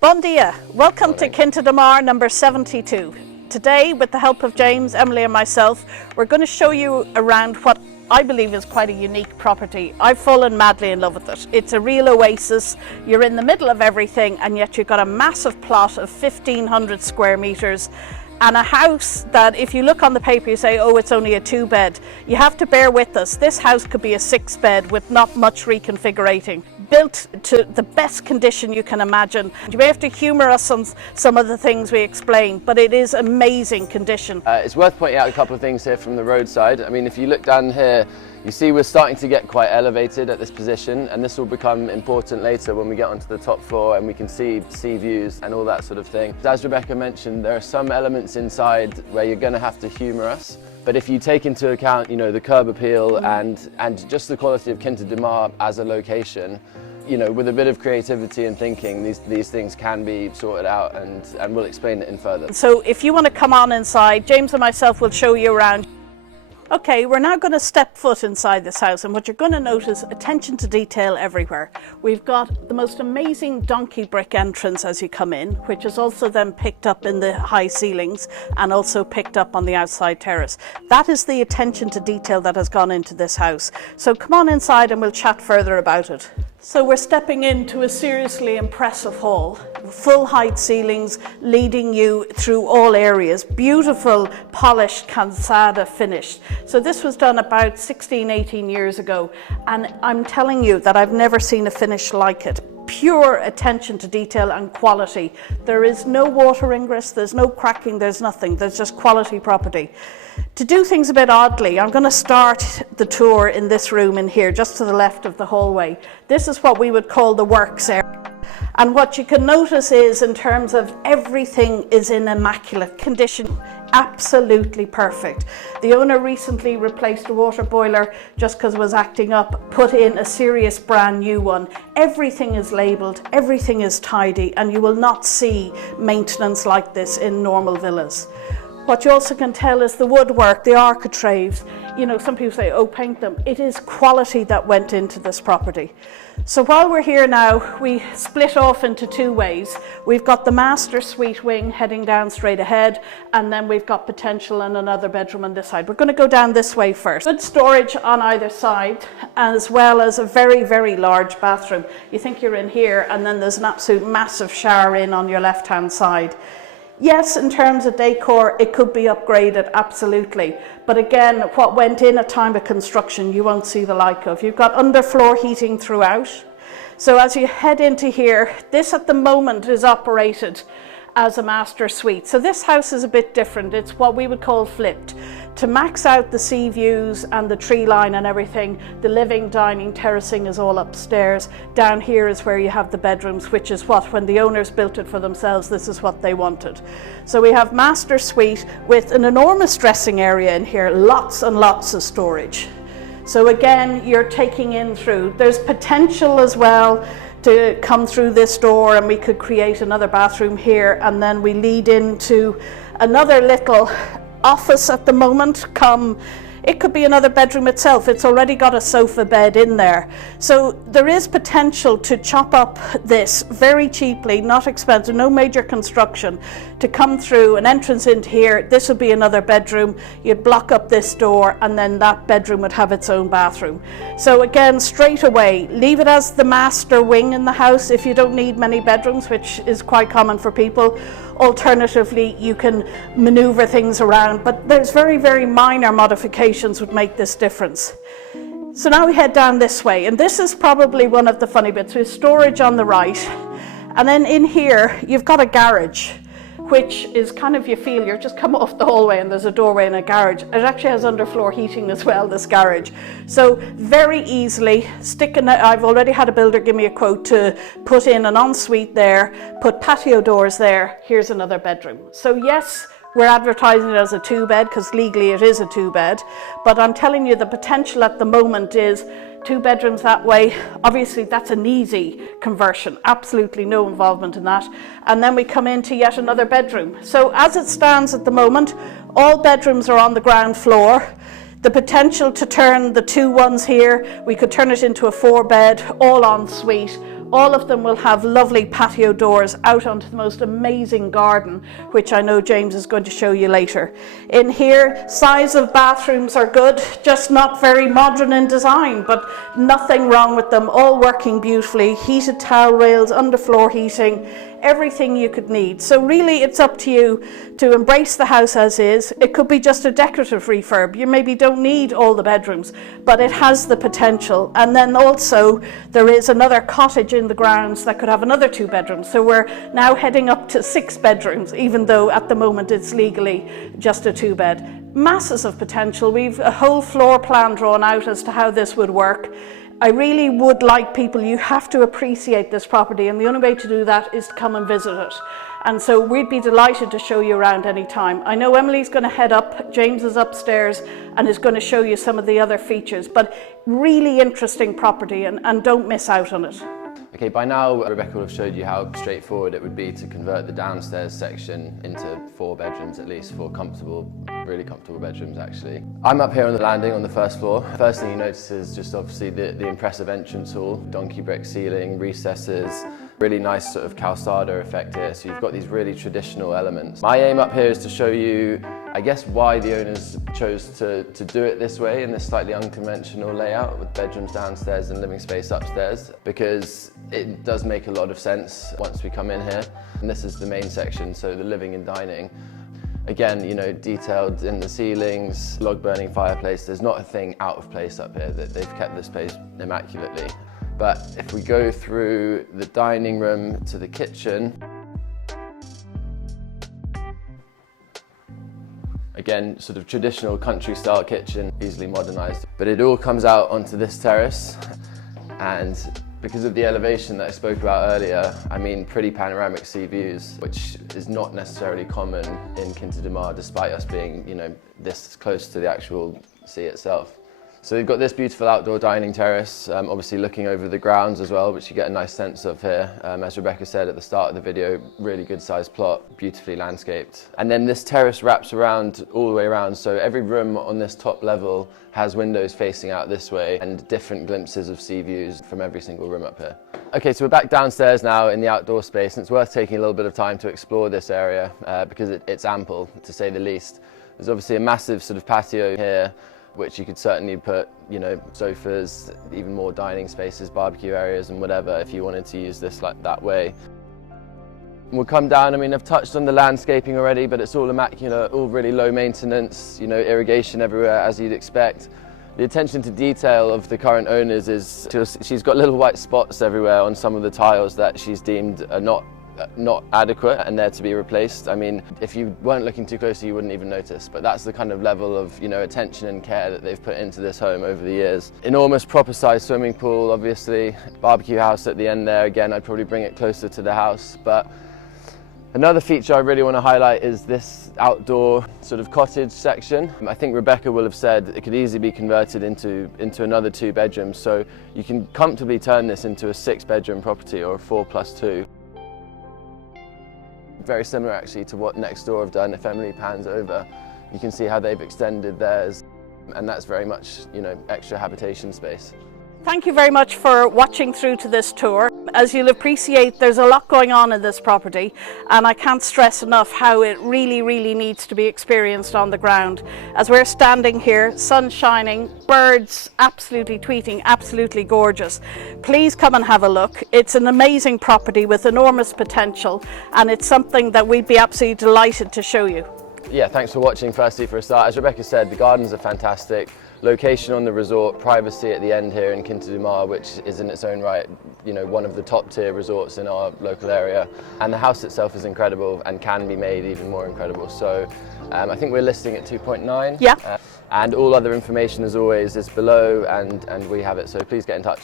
Bon dia, welcome to Quinta de Mar number 72. Today, with the help of James, Emily and myself, we're going to show you around what I believe is quite a unique property. I've fallen madly in love with it. It's a real oasis. You're in the middle of everything, and yet you've got a massive plot of 1,500 square meters and a house that if you look on the paper you say, oh, it's only a 2-bed. You have to bear with us. This house could be a 6-bed with not much reconfigurating. Built to the best condition you can imagine. You may have to humour us on some of the things we explain, but it is amazing condition. It's worth pointing out a couple of things here from the roadside. I mean, if you look down here, you see we're starting to get quite elevated at this position, and this will become important later when we get onto the top floor and we can see sea views and all that sort of thing. As Rebecca mentioned, there are some elements inside where you're going to have to humour us. But if you take into account, you know, the curb appeal and just the quality of Quinta de Mar as a location, you know, with a bit of creativity and thinking, these things can be sorted out, and we'll explain it in further. So if you want to come on inside, James and myself will show you around. Okay, we're now going to step foot inside this house, and what you're going to notice, attention to detail everywhere. We've got the most amazing donkey brick entrance as you come in, which is also then picked up in the high ceilings and also picked up on the outside terrace. That is the attention to detail that has gone into this house. So come on inside and we'll chat further about it. So we're stepping into a seriously impressive hall, full height ceilings leading you through all areas, beautiful polished cansada finished. So this was done about 16, 18 years ago, and I'm telling you that I've never seen a finish like it. Pure attention to detail and quality. There is no water ingress, there's no cracking, there's nothing, there's just quality property. To do things a bit oddly, I'm going to start the tour in this room in here, just to the left of the hallway. This is what we would call the works area. And what you can notice is, in terms of everything is in immaculate condition, absolutely perfect. The owner recently replaced a water boiler just because it was acting up, put in a serious brand new one. Everything is labelled, everything is tidy, and you will not see maintenance like this in normal villas. What you also can tell is the woodwork, the architraves. You know, some people say, oh, paint them. It is quality that went into this property. So while we're here now, we split off into two ways. We've got the master suite wing heading down straight ahead, and then we've got potential and another bedroom on this side. We're going to go down this way first. Good storage on either side, as well as a very, very large bathroom. You think you're in here, and then there's an absolute massive shower in on your left-hand side. Yes, in terms of decor, it could be upgraded, absolutely. But again, what went in at time of construction, you won't see the like of. You've got underfloor heating throughout. So as you head into here, this at the moment is operated as a master suite. So this house is a bit different. It's what we would call flipped. To max out the sea views and the tree line and everything, the living, dining, terracing is all upstairs. Down here is where you have the bedrooms, which is what, when the owners built it for themselves, this is what they wanted. So we have master suite with an enormous dressing area in here, lots and lots of storage. So again, you're taking in through. There's potential as well to come through this door, and we could create another bathroom here, and then we lead into another little office at the moment. It could be another bedroom itself. It's already got a sofa bed in there. So there is potential to chop up this very cheaply, not expensive, no major construction, to come through an entrance into here. This would be another bedroom. You'd block up this door, and then that bedroom would have its own bathroom. So again, straight away, leave it as the master wing in the house if you don't need many bedrooms, which is quite common for people. Alternatively, you can maneuver things around, but there's very, very minor modifications would make this difference. So now we head down this way, and this is probably one of the funny bits. There's storage on the right, and then in here you've got a garage, which is kind of, you feel you're just come off the hallway and there's a doorway and a garage. It actually has underfloor heating as well, this garage. So very easily I've already had a builder give me a quote to put in an ensuite there, put patio doors there. Here's another bedroom. So yes, we're advertising it as a 2-bed because legally it is a 2-bed, but I'm telling you the potential at the moment is 2 bedrooms that way. Obviously that's an easy conversion, absolutely no involvement in that. And then we come into yet another bedroom. So as it stands at the moment, all bedrooms are on the ground floor. The potential to turn the 2 ones here, we could turn it into a 4-bed, all en suite, All of them will have lovely patio doors out onto the most amazing garden, which I know James is going to show you later. In here, size of bathrooms are good, just not very modern in design, but nothing wrong with them, all working beautifully, heated towel rails, underfloor heating, everything you could need. So really it's up to you to embrace the house as is. It could be just a decorative refurb. You maybe don't need all the bedrooms, but it has the potential. And then also there is another cottage in the grounds that could have another 2 bedrooms. So we're now heading up to 6 bedrooms, even though at the moment it's legally just a 2-bed. Masses of potential. We've a whole floor plan drawn out as to how this would work. I really would like people, you have to appreciate this property, and the only way to do that is to come and visit it. And so we'd be delighted to show you around any time. I know Emily's going to head up, James is upstairs and is going to show you some of the other features, but really interesting property, and don't miss out on it. Okay, by now Rebecca will have showed you how straightforward it would be to convert the downstairs section into 4 bedrooms, at least 4 comfortable, really comfortable bedrooms actually. I'm up here on the landing on the first floor. First thing you notice is just obviously the impressive entrance hall, donkey brick ceiling, recesses, really nice sort of calçada effect here, so you've got these really traditional elements. My aim up here is to show you, I guess, why the owners chose to do it this way in this slightly unconventional layout with bedrooms downstairs and living space upstairs, because it does make a lot of sense once we come in here. And this is the main section, so the living and dining. Again, you know, detailed in the ceilings, log burning fireplace. There's not a thing out of place up here. That they've kept this place immaculately. But if we go through the dining room to the kitchen, again, sort of traditional country style kitchen, easily modernized. But it all comes out onto this terrace, and because of the elevation that I spoke about earlier, I mean pretty panoramic sea views, which is not necessarily common in Quinta de Mar, despite us being, you know, this close to the actual sea itself. So we've got this beautiful outdoor dining terrace, obviously looking over the grounds as well, which you get a nice sense of here. As Rebecca said at the start of the video, really good sized plot, beautifully landscaped. And then this terrace wraps around all the way around, so every room on this top level has windows facing out this way and different glimpses of sea views from every single room up here. Okay, so we're back downstairs now in the outdoor space, and it's worth taking a little bit of time to explore this area because it's ample, to say the least. There's obviously a massive sort of patio here, which you could certainly put, you know, sofas, even more dining spaces, barbecue areas and whatever, if you wanted to use this like that way. We'll come down, I mean, I've touched on the landscaping already, but it's all immaculate, all really low maintenance, you know, irrigation everywhere as you'd expect. The attention to detail of the current owners is, she's got little white spots everywhere on some of the tiles that she's deemed are not adequate and they're to be replaced. I mean, if you weren't looking too closely, you wouldn't even notice, but that's the kind of level of, you know, attention and care that they've put into this home over the years. Enormous proper sized swimming pool, obviously. Barbecue house at the end there. Again, I'd probably bring it closer to the house, but another feature I really want to highlight is this outdoor sort of cottage section. I think Rebecca will have said it could easily be converted into another 2 bedrooms, so you can comfortably turn this into a 6-bedroom property or a 4+2. Very similar actually to what next door have done. If Emily pans over, you can see how they've extended theirs, and that's very much, you know, extra habitation space. Thank you very much for watching through to this tour. As you'll appreciate, there's a lot going on in this property, and I can't stress enough how it really needs to be experienced on the ground. As we're standing here, sun shining, birds absolutely tweeting, absolutely gorgeous. Please come and have a look. It's an amazing property with enormous potential, and it's something that we'd be absolutely delighted to show you. Yeah, thanks for watching firstly for a start. As Rebecca said, the gardens are fantastic. Location on the resort, privacy at the end here in Quinta de Mar, which is in its own right, you know, one of the top tier resorts in our local area. And the house itself is incredible and can be made even more incredible. So I think we're listing at 2.9. Yeah. And all other information as always is below, and we have it, so please get in touch.